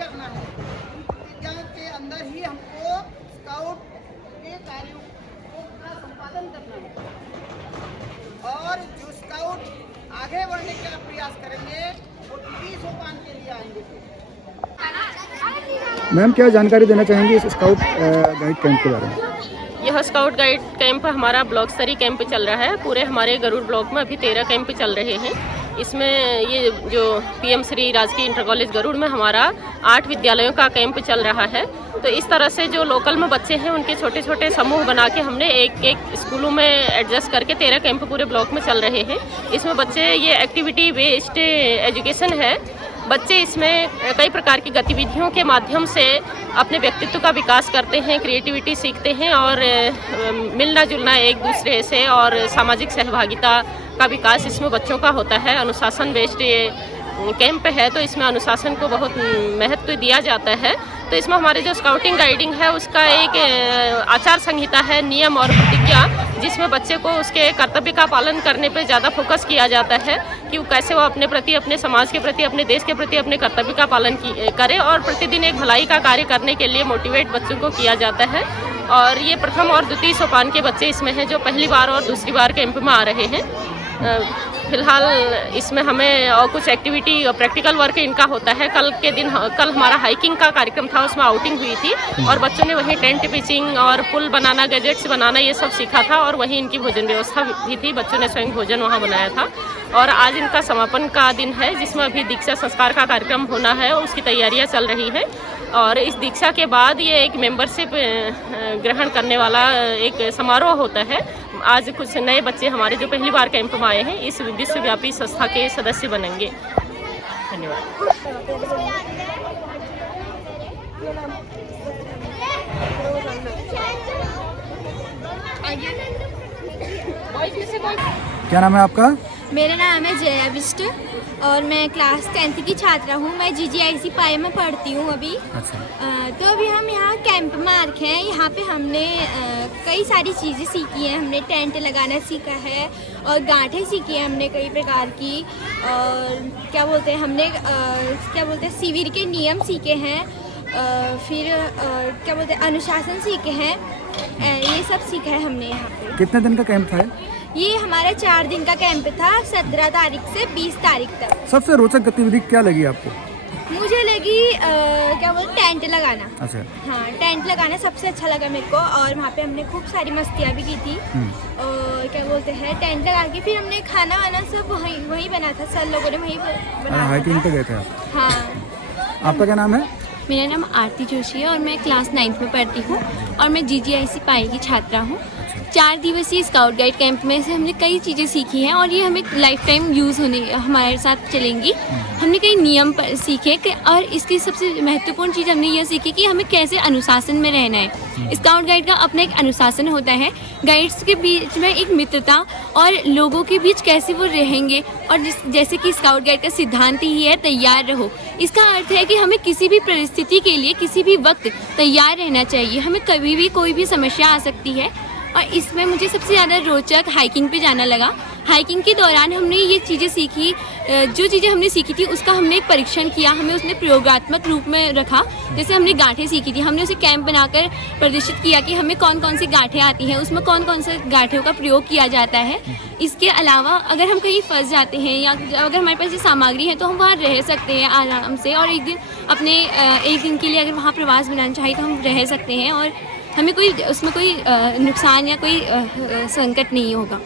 करना है। प्रतिज्ञा के अंदर ही हमको स्काउट के कार्यों का संपादन करना है और जो स्काउट आगे बढ़ने का प्रयास करेंगे वो 30 सोपान के लिए आएंगे। मैम क्या जानकारी देना चाहेंगे इस स्काउट गाइड कैंप के बारे में? यह स्काउट गाइड कैंप हमारा ब्लॉक स्तरीय कैंप चल रहा है। पूरे हमारे गरुड़ ब्लॉक में अभी 13 कैंप चल रहे हैं। इसमें ये जो पीएम श्री राजकीय इंटर कॉलेज गरुड़ में हमारा 8 विद्यालयों का कैंप चल रहा है। तो इस तरह से जो लोकल में बच्चे हैं उनके छोटे छोटे समूह बना के हमने एक स्कूलों में एडजस्ट करके 13 कैंप पूरे ब्लॉक में चल रहे हैं। इसमें बच्चे ये एक्टिविटी बेस्ड एजुकेशन है। बच्चे इसमें कई प्रकार की गतिविधियों के माध्यम से अपने व्यक्तित्व का विकास करते हैं, क्रिएटिविटी सीखते हैं और मिलना जुलना एक दूसरे से और सामाजिक सहभागिता का विकास इसमें बच्चों का होता है। अनुशासन बेस्ड कैंप है तो इसमें अनुशासन को बहुत महत्व दिया जाता है। तो इसमें हमारे जो स्काउटिंग गाइडिंग है उसका एक आचार संहिता है, नियम और प्रतिज्ञा, जिसमें बच्चे को उसके कर्तव्य का पालन करने पर ज़्यादा फोकस किया जाता है कि कैसे वो अपने प्रति, अपने समाज के प्रति, अपने देश के प्रति अपने कर्तव्य का पालन करे और प्रतिदिन एक भलाई का कार्य करने के लिए मोटिवेट बच्चों को किया जाता है। और ये प्रथम और द्वितीय सोपान के बच्चे इसमें हैं जो पहली बार और दूसरी बार कैंप में आ रहे हैं। फिलहाल इसमें हमें और कुछ एक्टिविटी और प्रैक्टिकल वर्क इनका होता है। कल हमारा हाइकिंग का कार्यक्रम था, उसमें आउटिंग हुई थी और बच्चों ने वहीं टेंट पिचिंग और पुल बनाना, गैजेट्स बनाना ये सब सीखा था और वहीं इनकी भोजन व्यवस्था भी थी। बच्चों ने स्वयं भोजन वहाँ बनाया था और आज इनका समापन का दिन है जिसमें अभी दीक्षा संस्कार का कार्यक्रम होना है, उसकी तैयारियाँ चल रही है। और इस दीक्षा के बाद ये एक मेंबरशिप ग्रहण करने वाला एक समारोह होता है। आज कुछ नए बच्चे हमारे जो पहली बार कैंप में आए हैं इस विश्वव्यापी संस्था के सदस्य बनेंगे। धन्यवाद। क्या नाम है आपका? मेरा नाम है जया बिष्ट और मैं क्लास 10th की छात्रा हूँ। मैं GGIC पाए में पढ़ती हूँ अभी। अच्छा। तो अभी हम यहाँ कैंप में आ रखे हैं। यहाँ पे हमने कई सारी चीज़ें सीखी हैं। हमने टेंट लगाना सीखा है और गांठें सीखी हैं हमने कई प्रकार की। और क्या बोलते हैं शिविर के नियम सीखे हैं। फिर क्या बोलते हैं अनुशासन सीखे हैं। ये सब सीखा है हमने यहाँ पे। कितने दिन का कैंप था? ये हमारा 4 दिन का कैंप था, 17 तारीख से 20 तारीख तक। सबसे रोचक गतिविधि क्या लगी आपको? मुझे लगी टेंट लगाना। अच्छा। हाँ, टेंट लगाना सबसे अच्छा लगा मेरे को और वहाँ पे हमने खूब सारी मस्तियाँ भी की थी। और टेंट लगा के फिर हमने खाना वाना सब वहीं बना था। सर लोगों ने वहीं बना। हाइकिंग पे गए थे आप? हाँ। आपका क्या नाम है? मेरा नाम आरती जोशी है और मैं क्लास 9th में पढ़ती हूँ और मैं GGIC पाई की छात्रा हूँ। 4 दिवसीय स्काउट गाइड कैंप में से हमने कई चीज़ें सीखी हैं और ये हमें लाइफ टाइम यूज़ होने हमारे साथ चलेंगी। हमने कई नियम सीखे और इसकी सबसे महत्वपूर्ण चीज़ हमने ये सीखी कि हमें कैसे अनुशासन में रहना है। स्काउट गाइड का अपना एक अनुशासन होता है। गाइड्स के बीच में एक मित्रता और लोगों के बीच कैसे वो रहेंगे और जैसे कि स्काउट गाइड का सिद्धांत ही है तैयार रहो। इसका अर्थ है कि हमें किसी भी परिस्थिति के लिए किसी भी वक्त तैयार रहना चाहिए। हमें कभी भी कोई भी समस्या आ सकती है। और इसमें मुझे सबसे ज़्यादा रोचक हाइकिंग पे जाना लगा। हाइकिंग के दौरान हमने ये चीज़ें सीखी, जो चीज़ें हमने सीखी थी उसका हमने एक परीक्षण किया। हमें उसने प्रयोगात्मक रूप में रखा। जैसे हमने गांठें सीखी थी, हमने उसे कैंप बनाकर प्रदर्शित किया कि हमें कौन कौन सी गांठें आती हैं, उसमें कौन कौन से गांठों का प्रयोग किया जाता है। इसके अलावा अगर हम कहीं फंस जाते हैं या अगर हमारे पास ये सामग्री है तो हम वहाँ रह सकते हैं आराम से और एक दिन के लिए अगर वहाँ प्रवास बनाना चाहिए तो हम रह सकते हैं और हमें उसमें कोई नुकसान या कोई संकट नहीं होगा।